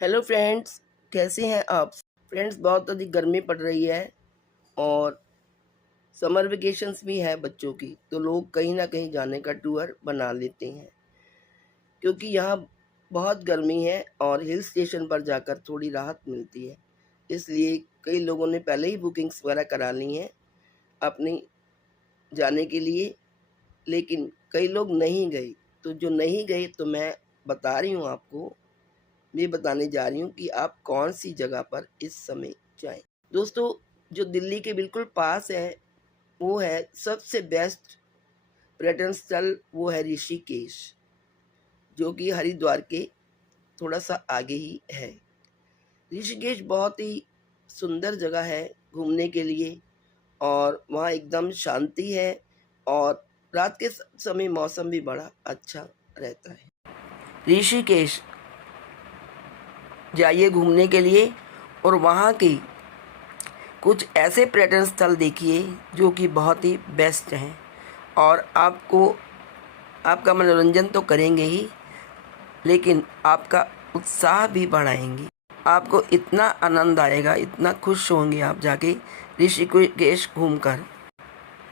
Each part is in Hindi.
हेलो फ्रेंड्स, कैसे हैं आप फ्रेंड्स। बहुत अधिक गर्मी पड़ रही है और समर वेकेशंस भी है बच्चों की, तो लोग कहीं ना कहीं जाने का टूर बना लेते हैं क्योंकि यहाँ बहुत गर्मी है और हिल स्टेशन पर जाकर थोड़ी राहत मिलती है। इसलिए कई लोगों ने पहले ही बुकिंग्स वगैरह करा ली हैं अपनी जाने के लिए, लेकिन कई लोग नहीं गए। तो जो नहीं गए तो मैं बता रही हूँ आपको, मैं बताने जा रही हूँ कि आप कौन सी जगह पर इस समय जाएं। दोस्तों, जो दिल्ली के बिल्कुल पास है वो है सबसे बेस्ट पर्यटन स्थल, वो है ऋषिकेश, जो कि हरिद्वार के थोड़ा सा आगे ही है। ऋषिकेश बहुत ही सुंदर जगह है घूमने के लिए और वहाँ एकदम शांति है और रात के समय मौसम भी बड़ा अच्छा रहता है। ऋषिकेश जाइए घूमने के लिए और वहाँ के कुछ ऐसे पर्यटन स्थल देखिए जो कि बहुत ही बेस्ट हैं और आपका मनोरंजन तो करेंगे ही, लेकिन आपका उत्साह भी बढ़ाएंगे। आपको इतना आनंद आएगा, इतना खुश होंगे आप जाके ऋषिकेश घूमकर।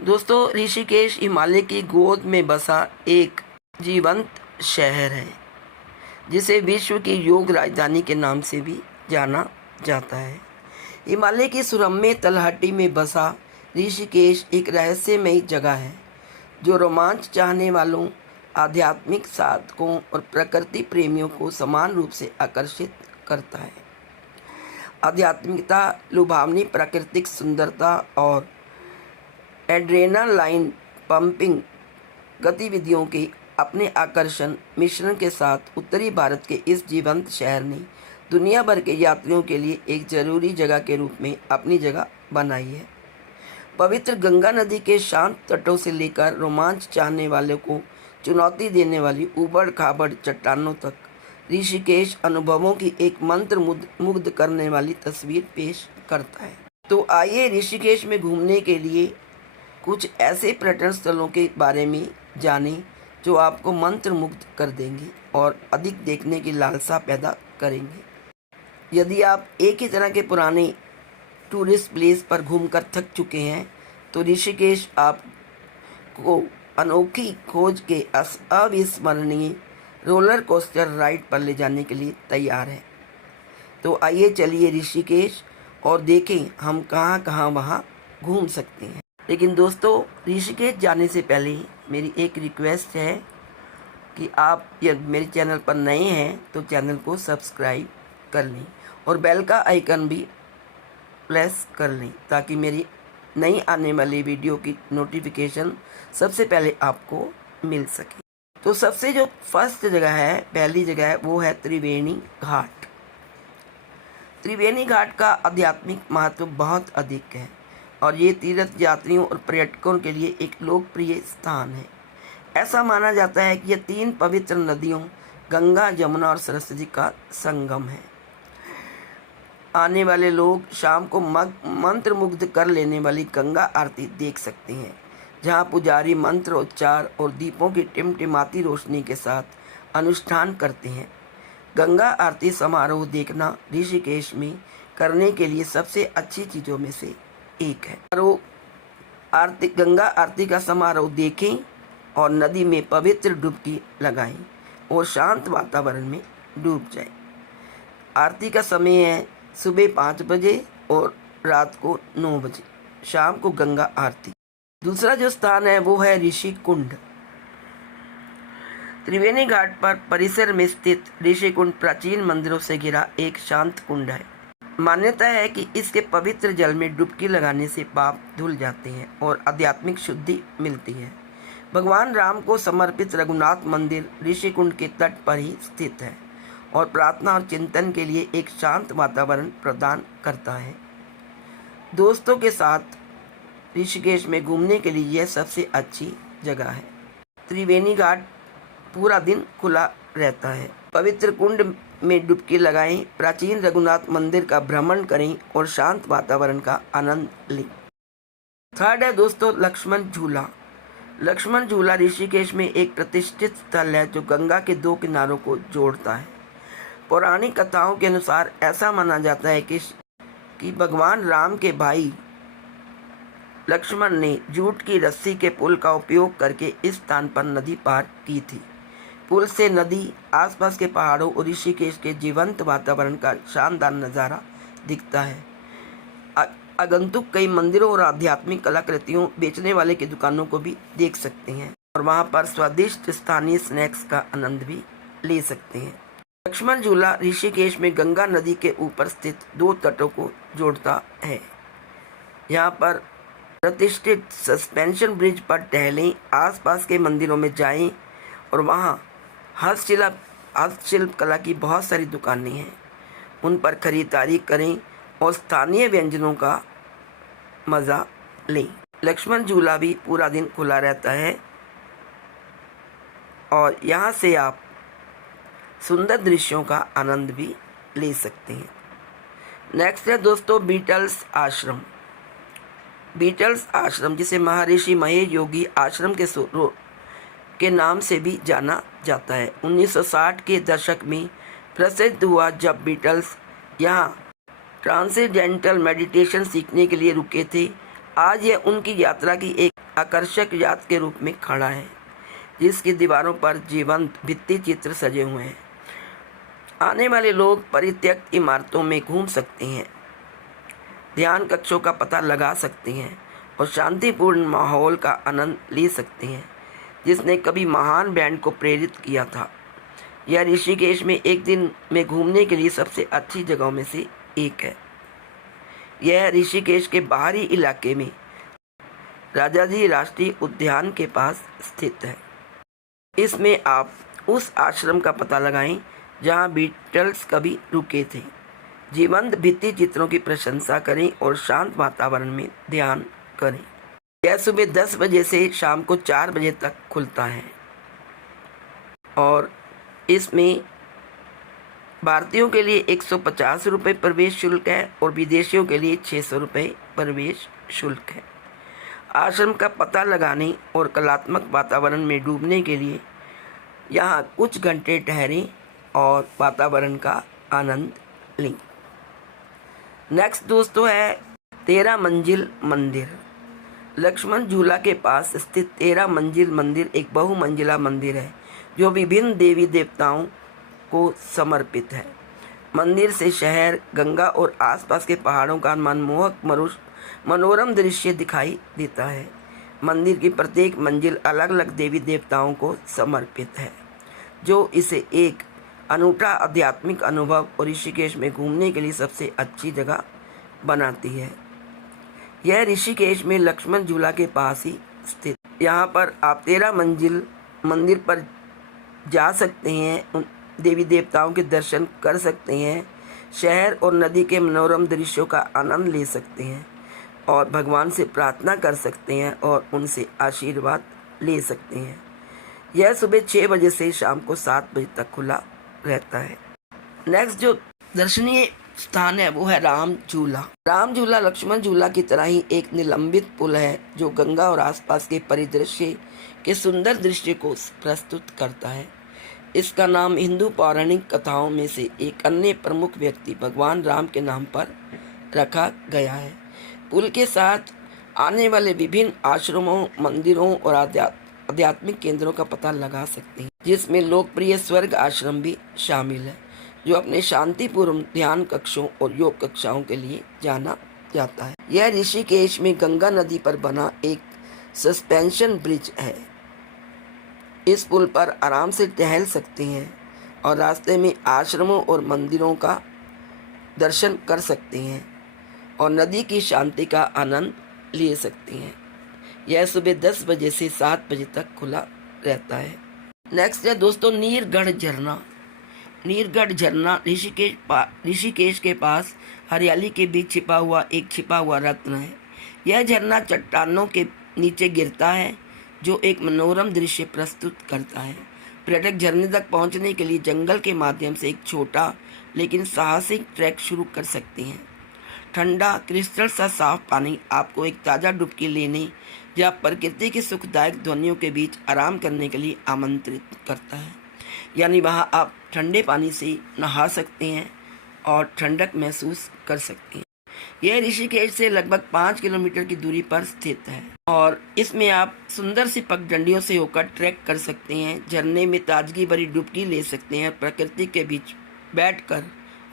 दोस्तों, ऋषिकेश हिमालय की गोद में बसा एक जीवंत शहर है जिसे विश्व की योग राजधानी के नाम से भी जाना जाता है। हिमालय की सुरम्य तलहटी में बसा ऋषिकेश एक रहस्यमयी जगह है जो रोमांच चाहने वालों, आध्यात्मिक साधकों और प्रकृति प्रेमियों को समान रूप से आकर्षित करता है। आध्यात्मिकता, लुभावनी प्राकृतिक सुंदरता और एड्रेनालाइन पंपिंग गतिविधियों के अपने आकर्षण मिश्रण के साथ उत्तरी भारत के इस जीवंत शहर ने दुनिया भर के यात्रियों के लिए एक जरूरी जगह के रूप में अपनी जगह बनाई है। पवित्र गंगा नदी के शांत तटों से लेकर रोमांच चाहने वालों को चुनौती देने वाली ऊबड़ खाबड़ चट्टानों तक, ऋषिकेश अनुभवों की एक मंत्र मुग्ध करने वाली तस्वीर पेश करता है। तो आइए ऋषिकेश में घूमने के लिए कुछ ऐसे पर्यटन स्थलों के बारे में जानें जो आपको मंत्र मुग्ध कर देंगे और अधिक देखने की लालसा पैदा करेंगे। यदि आप एक ही तरह के पुराने टूरिस्ट प्लेस पर घूमकर थक चुके हैं तो ऋषिकेश आपको अनोखी खोज के अविस्मरणीय रोलर कोस्टर राइड पर ले जाने के लिए तैयार है। तो आइए चलिए ऋषिकेश और देखें हम कहाँ कहाँ वहाँ घूम सकते हैं। लेकिन दोस्तों, ऋषिकेश जाने से पहले मेरी एक रिक्वेस्ट है कि आप यदि मेरे चैनल पर नए हैं तो चैनल को सब्सक्राइब कर लें और बेल का आइकन भी प्रेस कर लें ताकि मेरी नई आने वाली वीडियो की नोटिफिकेशन सबसे पहले आपको मिल सके। तो सबसे जो फर्स्ट जगह है, पहली जगह है, वो है त्रिवेणी घाट। त्रिवेणी घाट का आध्यात्मिक महत्व बहुत अधिक है और ये तीर्थ यात्रियों और पर्यटकों के लिए एक लोकप्रिय स्थान है। ऐसा माना जाता है कि यह 3 पवित्र नदियों गंगा, जमुना और सरस्वती का संगम है। आने वाले लोग शाम को मंत्र मुग्ध कर लेने वाली गंगा आरती देख सकते हैं, जहां पुजारी मंत्र उच्चार और दीपों की टिमटिमाती रोशनी के साथ अनुष्ठान करते हैं। गंगा आरती समारोह देखना ऋषिकेश में करने के लिए सबसे अच्छी चीज़ों में से एक है। गंगा आरती का समारोह देखें और नदी में पवित्र डुबकी लगाएं और शांत वातावरण में डूब जाएं। आरती का समय है सुबह 5 बजे और रात को 9 बजे, शाम को गंगा आरती। दूसरा जो स्थान है वो है ऋषि कुंड। त्रिवेणी घाट पर परिसर में स्थित ऋषि कुंड प्राचीन मंदिरों से घिरा एक शांत कुंड है। मान्यता है कि इसके पवित्र जल में डुबकी लगाने से पाप धुल जाते हैं और आध्यात्मिक शुद्धि मिलती है। भगवान राम को समर्पित रघुनाथ मंदिर ऋषि कुंड के तट पर ही स्थित है और प्रार्थना और चिंतन के लिए एक शांत वातावरण प्रदान करता है। दोस्तों के साथ ऋषिकेश में घूमने के लिए यह सबसे अच्छी जगह है। त्रिवेणी घाट पूरा दिन खुला रहता है। पवित्र कुंड में डुबकी लगाएं, प्राचीन रघुनाथ मंदिर का भ्रमण करें और शांत वातावरण का आनंद लें। थर्ड है दोस्तों लक्ष्मण झूला। लक्ष्मण झूला ऋषिकेश में एक प्रतिष्ठित स्थल है जो गंगा के 2 किनारों को जोड़ता है। पौराणिक कथाओं के अनुसार ऐसा माना जाता है कि भगवान राम के भाई लक्ष्मण ने जूट की रस्सी के पुल का उपयोग करके इस स्थान पर नदी पार की थी। पुल से नदी, आसपास के पहाड़ों और ऋषिकेश के जीवंत वातावरण का शानदार नज़ारा दिखता है। आगंतुक कई मंदिरों और आध्यात्मिक कलाकृतियों बेचने वाले की दुकानों को भी देख सकते हैं और वहां पर स्वादिष्ट स्थानीय स्नैक्स का आनंद भी ले सकते हैं। लक्ष्मण झूला ऋषिकेश में गंगा नदी के ऊपर स्थित 2 तटों को जोड़ता है। यहाँ पर प्रतिष्ठित सस्पेंशन ब्रिज पर टहलें, आसपास के मंदिरों में जाएं और वहाँ हस्तशिल्प कला की बहुत सारी दुकानें हैं, उन पर खरीदारी करें और स्थानीय व्यंजनों का मज़ा लें। लक्ष्मण झूला भी पूरा दिन खुला रहता है और यहाँ से आप सुंदर दृश्यों का आनंद भी ले सकते हैं। नेक्स्ट है दोस्तों बीटल्स आश्रम। बीटल्स आश्रम, जिसे महर्षि महेश योगी आश्रम के नाम से भी जाना जाता है, 1960 के दशक में प्रसिद्ध हुआ जब बीटल्स यहाँ ट्रांसेंडेंटल मेडिटेशन सीखने के लिए रुके थे। आज यह उनकी यात्रा की एक आकर्षक याद के रूप में खड़ा है, जिसकी दीवारों पर जीवंत भित्ति चित्र सजे हुए हैं। आने वाले लोग परित्यक्त इमारतों में घूम सकते हैं, ध्यान कक्षों का पता लगा सकते हैं और शांतिपूर्ण माहौल का आनंद ले सकते हैं, जिसने कभी महान बैंड को प्रेरित किया था। यह ऋषिकेश में एक दिन में घूमने के लिए सबसे अच्छी जगहों में से एक है। यह ऋषिकेश के बाहरी इलाके में राजाजी राष्ट्रीय उद्यान के पास स्थित है। इसमें आप उस आश्रम का पता लगाएं जहां बीटल्स कभी रुके थे। जीवंत भित्ति चित्रों की प्रशंसा करें और शांत वातावरण में ध्यान करें। यह सुबह 10 बजे से शाम को 4 बजे तक खुलता है और इसमें भारतीयों के लिए 150 रुपये प्रवेश शुल्क है और विदेशियों के लिए 600 रुपये प्रवेश शुल्क है। आश्रम का पता लगाने और कलात्मक वातावरण में डूबने के लिए यहाँ कुछ घंटे ठहरें और वातावरण का आनंद लें। नेक्स्ट दोस्तों है 13 मंजिल मंदिर। लक्ष्मण झूला के पास स्थित 13 मंजिल मंदिर एक बहुमंजिला मंदिर है जो विभिन्न देवी देवताओं को समर्पित है। मंदिर से शहर, गंगा और आसपास के पहाड़ों का मनमोहक मनोरम दृश्य दिखाई देता है। मंदिर की प्रत्येक मंजिल अलग अलग देवी देवताओं को समर्पित है, जो इसे एक अनूठा आध्यात्मिक अनुभव और ऋषिकेश में घूमने के लिए सबसे अच्छी जगह बनाती है। यह ऋषिकेश में लक्ष्मण झूला के पास ही स्थित। यहाँ पर आप 13 मंजिल मंदिर पर जा सकते हैं, उन देवी देवताओं के दर्शन कर सकते हैं, शहर और नदी के मनोरम दृश्यों का आनंद ले सकते हैं और भगवान से प्रार्थना कर सकते हैं और उनसे आशीर्वाद ले सकते हैं। यह सुबह 6 बजे से शाम को 7 बजे तक खुला रहता है। नेक्स्ट जो दर्शनीय स्थान है वो है राम झूला। राम झूला लक्ष्मण झूला की तरह ही एक निलंबित पुल है जो गंगा और आसपास के परिदृश्य के सुंदर दृश्य को प्रस्तुत करता है। इसका नाम हिंदू पौराणिक कथाओं में से एक अन्य प्रमुख व्यक्ति भगवान राम के नाम पर रखा गया है। पुल के साथ आने वाले विभिन्न आश्रमों, मंदिरों और आध्यात्मिक केंद्रों का पता लगा सकते हैं, जिसमें लोकप्रिय स्वर्ग आश्रम भी शामिल है, जो अपने शांतिपूर्ण ध्यान कक्षों और योग कक्षाओं के लिए जाना जाता है। यह ऋषिकेश में गंगा नदी पर बना एक सस्पेंशन ब्रिज है। इस पुल पर आराम से टहल सकते हैं और रास्ते में आश्रमों और मंदिरों का दर्शन कर सकते हैं और नदी की शांति का आनंद ले सकते हैं। यह सुबह 10 बजे से 7 बजे तक खुला रहता है। नेक्स्ट है दोस्तों नीरगढ़ झरना। नीरगढ़ झरना ऋषिकेश के पास हरियाली के बीच छिपा हुआ रत्न है। यह झरना चट्टानों के नीचे गिरता है, जो एक मनोरम दृश्य प्रस्तुत करता है। पर्यटक झरने तक पहुंचने के लिए जंगल के माध्यम से एक छोटा लेकिन साहसिक ट्रैक शुरू कर सकते हैं। ठंडा क्रिस्टल सा साफ पानी आपको एक ताज़ा डुबकी लेने या प्रकृति की सुखदायक ध्वनियों के बीच आराम करने के लिए आमंत्रित करता है। यानी वहाँ आप ठंडे पानी से नहा सकते हैं और ठंडक महसूस कर सकते हैं। यह ऋषिकेश से लगभग 5 किलोमीटर की दूरी पर स्थित है और इसमें आप सुंदर सी पगडंडियों से होकर ट्रैक कर सकते हैं, झरने में ताजगी भरी डुबकी ले सकते हैं, प्रकृति के बीच बैठकर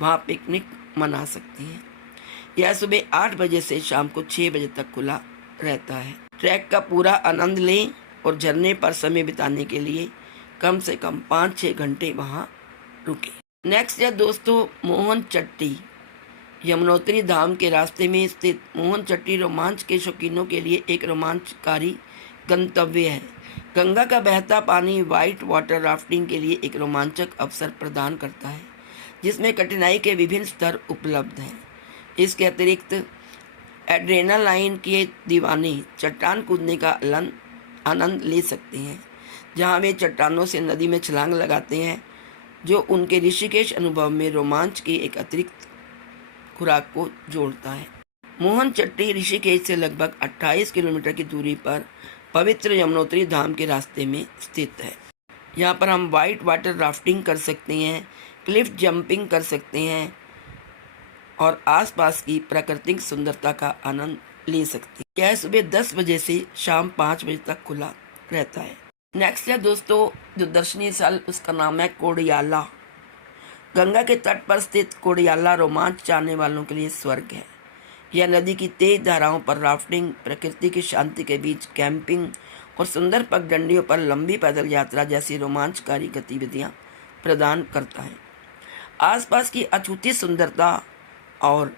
वहां पिकनिक मना सकते हैं। यह सुबह 8 बजे से शाम को 6 बजे तक खुला रहता है। ट्रैक का पूरा आनंद लें और झरने पर समय बिताने के लिए कम से कम 5-6 घंटे वहाँ रुकें। नेक्स्ट है दोस्तों मोहन चट्टी। यमुनोत्री धाम के रास्ते में स्थित मोहन चट्टी रोमांच के शौकीनों के लिए एक रोमांचकारी गंतव्य है। गंगा का बहता पानी वाइट वाटर राफ्टिंग के लिए एक रोमांचक अवसर प्रदान करता है, जिसमें कठिनाई के विभिन्न स्तर उपलब्ध हैं। इसके अतिरिक्त एड्रेनालाइन के दीवाने चट्टान कूदने का आनंद ले सकते हैं, जहां वे चट्टानों से नदी में छलांग लगाते हैं, जो उनके ऋषिकेश अनुभव में रोमांच की एक अतिरिक्त खुराक को जोड़ता है। मोहन चट्टी ऋषिकेश से लगभग 28 किलोमीटर की दूरी पर पवित्र यमुनोत्री धाम के रास्ते में स्थित है। यहाँ पर हम वाइट वाटर राफ्टिंग कर सकते हैं, क्लिफ जंपिंग कर सकते हैं और आसपास की प्राकृतिक सुंदरता का आनंद ले सकते हैं। यह सुबह 10 बजे से शाम 5 बजे तक खुला रहता है। नेक्स्ट है दोस्तों जो दर्शनीय स्थल, उसका नाम है कोडियाला। गंगा के तट पर स्थित कोडियाला रोमांच चाहने वालों के लिए स्वर्ग है। यह नदी की तेज धाराओं पर राफ्टिंग, प्रकृति की शांति के बीच कैंपिंग और सुंदर पगडंडियों पर लंबी पैदल यात्रा जैसी रोमांचकारी गतिविधियां प्रदान करता है। आसपास की अछूती सुंदरता और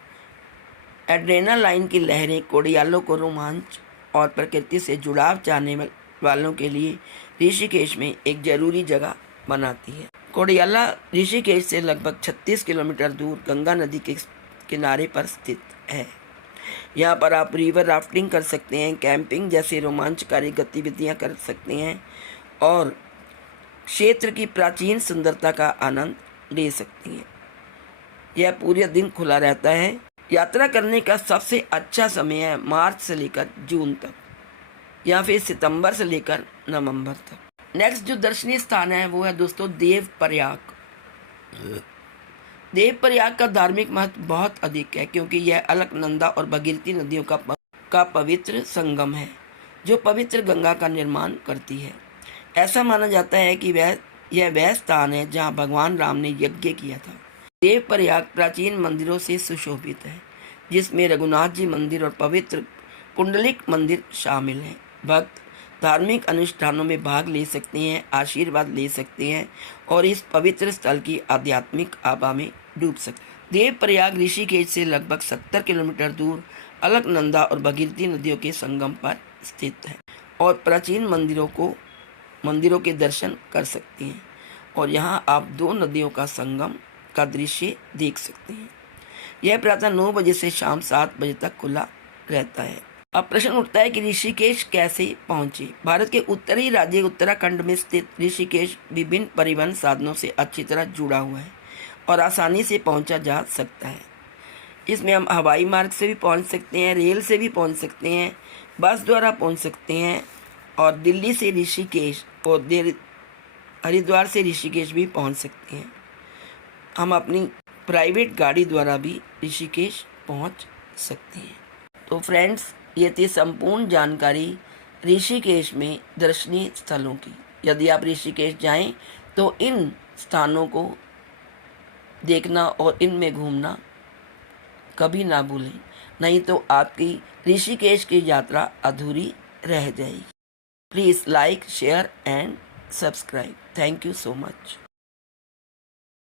एड्रेनालाइन की लहरें कोडियालो को रोमांच और प्रकृति से जुड़ाव चाहने वालों के लिए ऋषिकेश में एक जरूरी जगह बनाती है। कोडियाला ऋषिकेश से लगभग 36 किलोमीटर दूर गंगा नदी के किनारे पर स्थित है। यहाँ पर आप रिवर राफ्टिंग कर सकते हैं, कैंपिंग जैसी रोमांचकारी गतिविधियाँ कर सकते हैं और क्षेत्र की प्राचीन सुंदरता का आनंद ले सकते हैं। यह पूरे दिन खुला रहता है। यात्रा करने का सबसे अच्छा समय है मार्च से लेकर जून तक या फिर सितंबर से लेकर नवंबर तक। नेक्स्ट जो दर्शनीय स्थान है वो है दोस्तों देवप्रयाग। देवप्रयाग का धार्मिक महत्व बहुत अधिक है, क्योंकि यह अलकनंदा और भगीरथी नदियों का पवित्र संगम है, जो पवित्र गंगा का निर्माण करती है। ऐसा माना जाता है कि यह वह स्थान है जहां भगवान राम ने यज्ञ किया था। देवप्रयाग प्राचीन मंदिरों से सुशोभित है, जिसमें रघुनाथ जी मंदिर और पवित्र कुंडलिक मंदिर शामिल हैं। भक्त धार्मिक अनुष्ठानों में भाग ले सकते हैं, आशीर्वाद ले सकते हैं और इस पवित्र स्थल की आध्यात्मिक आभा में डूब सकते हैं। देवप्रयाग ऋषिकेश से लगभग 70 किलोमीटर दूर अलकनंदा और भगीरथी नदियों के संगम पर स्थित है और प्राचीन मंदिरों के दर्शन कर सकते हैं और यहाँ आप 2 नदियों का संगम का दृश्य देख सकते हैं। यह प्रातः 9 बजे से शाम 7 बजे तक खुला रहता है। अब प्रश्न उठता है कि ऋषिकेश कैसे पहुंचे। भारत के उत्तरी राज्य उत्तराखंड में स्थित ऋषिकेश विभिन्न परिवहन साधनों से अच्छी तरह जुड़ा हुआ है और आसानी से पहुंचा जा सकता है। इसमें हम हवाई मार्ग से भी पहुंच सकते हैं, रेल से भी पहुंच सकते हैं, बस द्वारा पहुंच सकते हैं और दिल्ली से ऋषिकेश और हरिद्वार से ऋषिकेश भी पहुंच सकते हैं। हम अपनी प्राइवेट गाड़ी द्वारा भी ऋषिकेश पहुंच सकते हैं। तो फ्रेंड्स, ये थी संपूर्ण जानकारी ऋषिकेश में दर्शनीय स्थलों की। यदि आप ऋषिकेश जाएं तो इन स्थानों को देखना और इनमें घूमना कभी ना भूलें, नहीं तो आपकी ऋषिकेश की यात्रा अधूरी रह जाएगी। Please like, share and subscribe. Thank you so much.